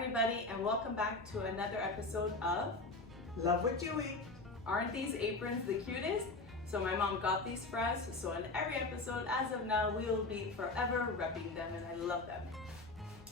everybody, and welcome back to another episode of Love What You Eat. Aren't these aprons the cutest? So my mom got these for us, so in every episode as of now we will be forever repping them, and I love them.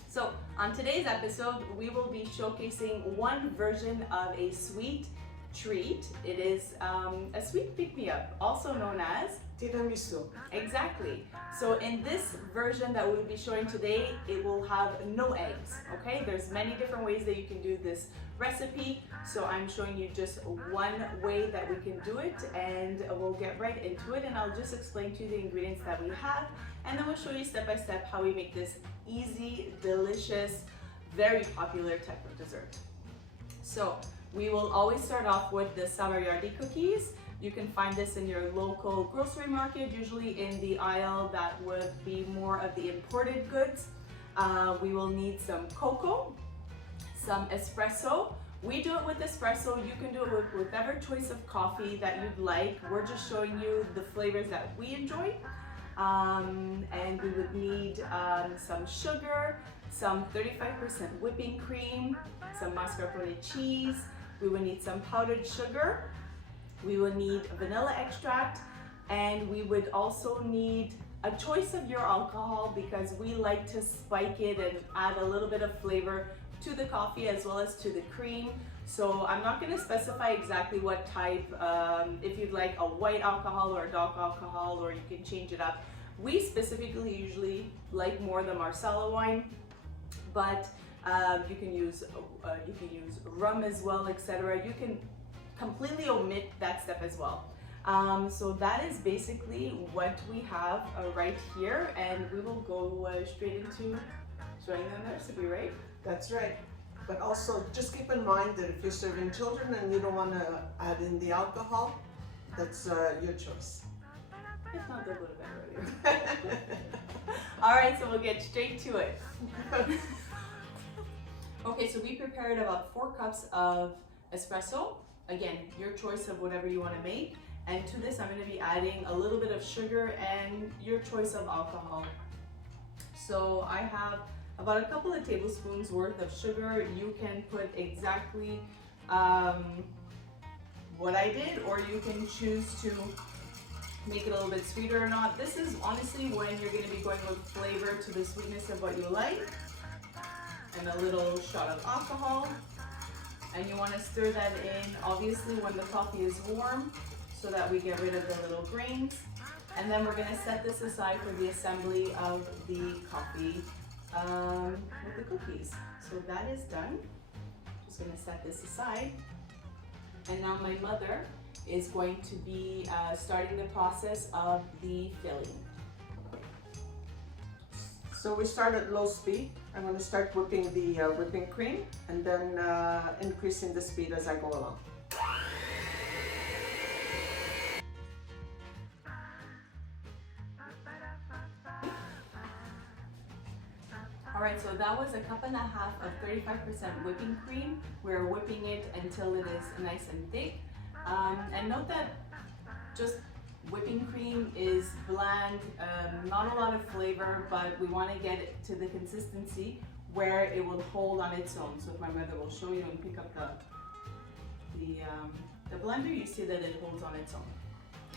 So on today's episode we will be showcasing one version of a sweet treat. It is a sweet pick-me-up, also known as Tiramisu. Exactly. So in this version that we'll be showing today, it will have no eggs, okay? There's many different ways that you can do this recipe. So I'm showing you just one way that we can do it, and we'll get right into it, and I'll just explain to you the ingredients that we have, and then we'll show you step by step how we make this easy, delicious, very popular type of dessert. So we will always start off with the Savoiardi cookies. You can find this in your local grocery market, usually in the aisle that would be more of the imported goods. We will need some cocoa, some espresso. We do it with espresso. You can do it with whatever choice of coffee that you'd like. We're just showing you the flavors that we enjoy. And we would need some sugar, some 35% whipping cream, some mascarpone cheese. We will need some powdered sugar. We will need vanilla extract, and we would also need a choice of your alcohol, because we like to spike it and add a little bit of flavor to the coffee as well as to the cream. So I'm not going to specify exactly what type, if you'd like a white alcohol or a dark alcohol, or you can change it up. We specifically usually like more the marsala wine, but you can use rum as well, etc. You can completely omit that step as well. So that is basically what we have right here, and we will go straight into showing them the recipe, right? That's right. But also just keep in mind that if you're serving children and you don't want to add in the alcohol, that's your choice. If not, they'll go to bed earlier. All right, so we'll get straight to it. Okay, so we prepared about 4 cups of espresso. Again, your choice of whatever you want to make. And to this, I'm going to be adding a little bit of sugar and your choice of alcohol. So I have about a couple of tablespoons worth of sugar. You can put exactly what I did, or you can choose to make it a little bit sweeter or not. This is honestly when you're going to be going with flavor to the sweetness of what you like. And a little shot of alcohol. And you want to stir that in, obviously, when the coffee is warm, so that we get rid of the little grains. And then we're going to set this aside for the assembly of the coffee with the cookies. So that is done. Just going to set this aside. And now my mother is going to be starting the process of the filling. So we start at low speed. I'm going to start whipping the whipping cream, and then increasing the speed as I go along. All right, so that was a cup and a half of 35% whipping cream. We're whipping it until it is nice and thick. And note that just whipping cream is bland, not a lot of flavor, but we want to get it to the consistency where it will hold on its own. So if my mother will show you and pick up the blender, you see that it holds on its own.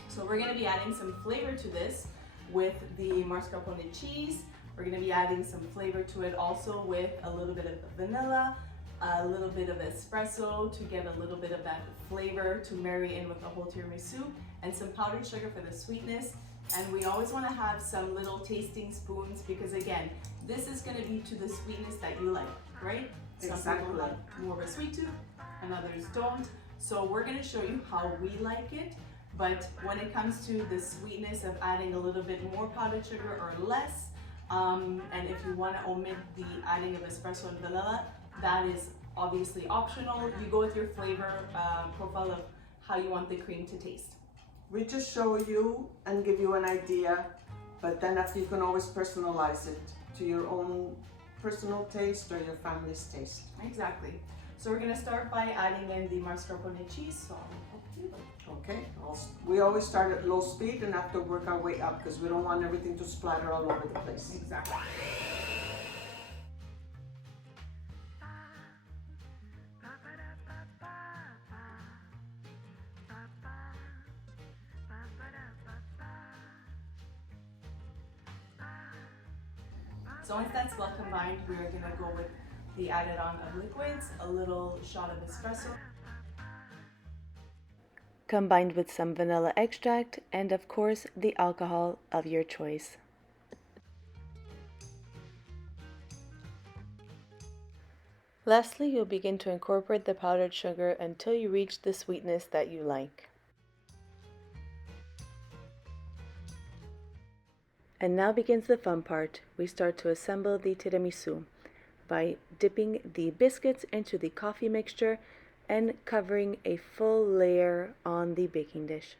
So we're going to be adding some flavor to this with the mascarpone cheese. We're going to be adding some flavor to it also with a little bit of vanilla, a little bit of espresso to get a little bit of that flavor to marry in with the whole tiramisu, and some powdered sugar for the sweetness. And we always want to have some little tasting spoons, because again, this is going to be to the sweetness that you like, right? Some people have more of a sweet tooth and others don't. So we're going to show you how we like it. But when it comes to the sweetness of adding a little bit more powdered sugar or less, and if you want to omit the adding of espresso and vanilla, that is obviously optional. You go with your flavor profile of how you want the cream to taste. We just show you and give you an idea, but then after you can always personalize it to your own personal taste or your family's taste. Exactly. So we're going to start by adding in the mascarpone cheese. So Okay, we always start at low speed and have to work our way up, because we don't want everything to splatter all over the place. Exactly. So once that's well combined, we're gonna go with the added on of liquids, a little shot of espresso, combined with some vanilla extract and of course the alcohol of your choice. Lastly, you'll begin to incorporate the powdered sugar until you reach the sweetness that you like. And now begins the fun part. We start to assemble the tiramisu by dipping the biscuits into the coffee mixture and covering a full layer on the baking dish.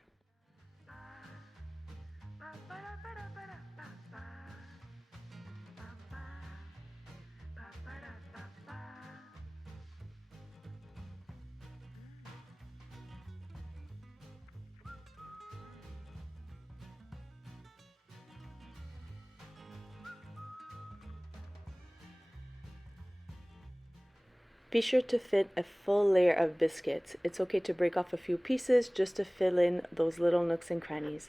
Be sure to fit a full layer of biscuits. It's okay to break off a few pieces just to fill in those little nooks and crannies.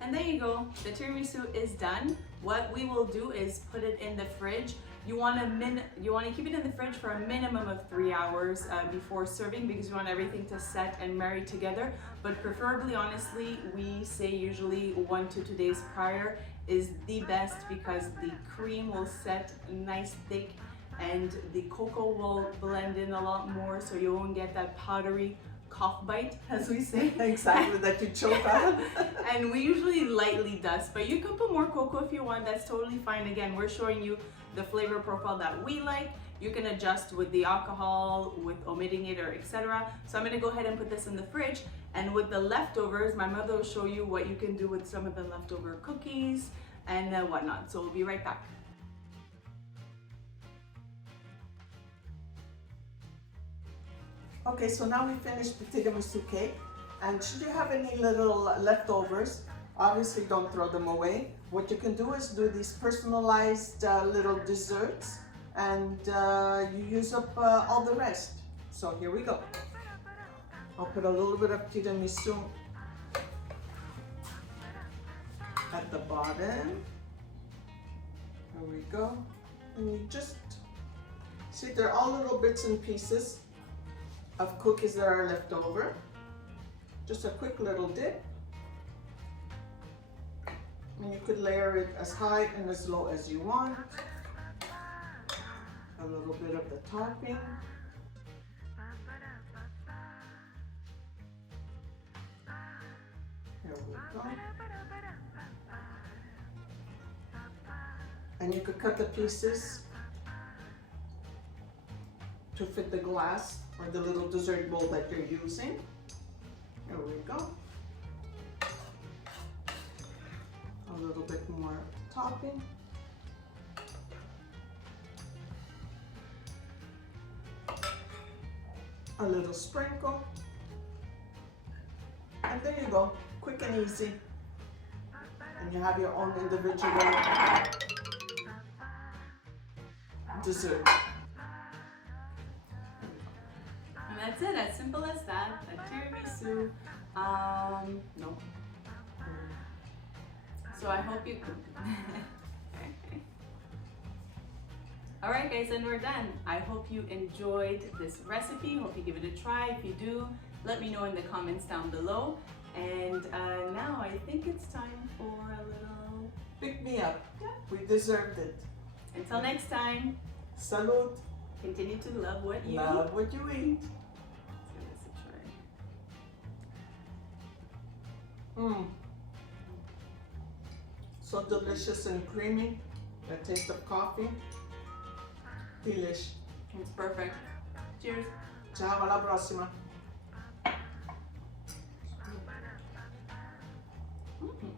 And there you go, the tiramisu is done. What we will do is put it in the fridge. You want to keep it in the fridge for a minimum of 3 hours before serving, because you want everything to set and marry together. But preferably, honestly, we say usually 1 to 2 days prior is the best, because the cream will set nice thick and the cocoa will blend in a lot more, so you won't get that powdery cough bite, as we say. Exactly, that you choke on. And we usually lightly dust, but you can put more cocoa if you want. That's totally fine. Again, we're showing you the flavor profile that we like. You can adjust with the alcohol, with omitting it, or etc. So I'm gonna go ahead and put this in the fridge. And with the leftovers, my mother will show you what you can do with some of the leftover cookies and whatnot. So we'll be right back. Okay, so now we finished the tiramisu cake, and should you have any little leftovers, obviously don't throw them away. What you can do is do these personalized little desserts, and you use up all the rest. So here we go. I'll put a little bit of tiramisu at the bottom. There we go. And you just see, they're all little bits and pieces of cookies that are left over. Just a quick little dip. And you could layer it as high and as low as you want. A little bit of the topping. Here we go. And you could cut the pieces to fit the glass or the little dessert bowl that you're using. Here we go. A little bit more topping. A little sprinkle. And there you go, quick and easy. and you have your own individual dessert. And that's it, as simple as that, a tiramisu. No. So I hope you Alright guys, and we're done. I hope you enjoyed this recipe. Hope you give it a try. If you do, let me know in the comments down below. And now I think it's time for a little Pick me up. Yeah. We deserved it. Until next time, Salute. continue to love what you Love what you eat. Let's give this a try. Mmm. So delicious and creamy. The taste of coffee. Delish. It's perfect. Cheers. Ciao, alla prossima. Mm.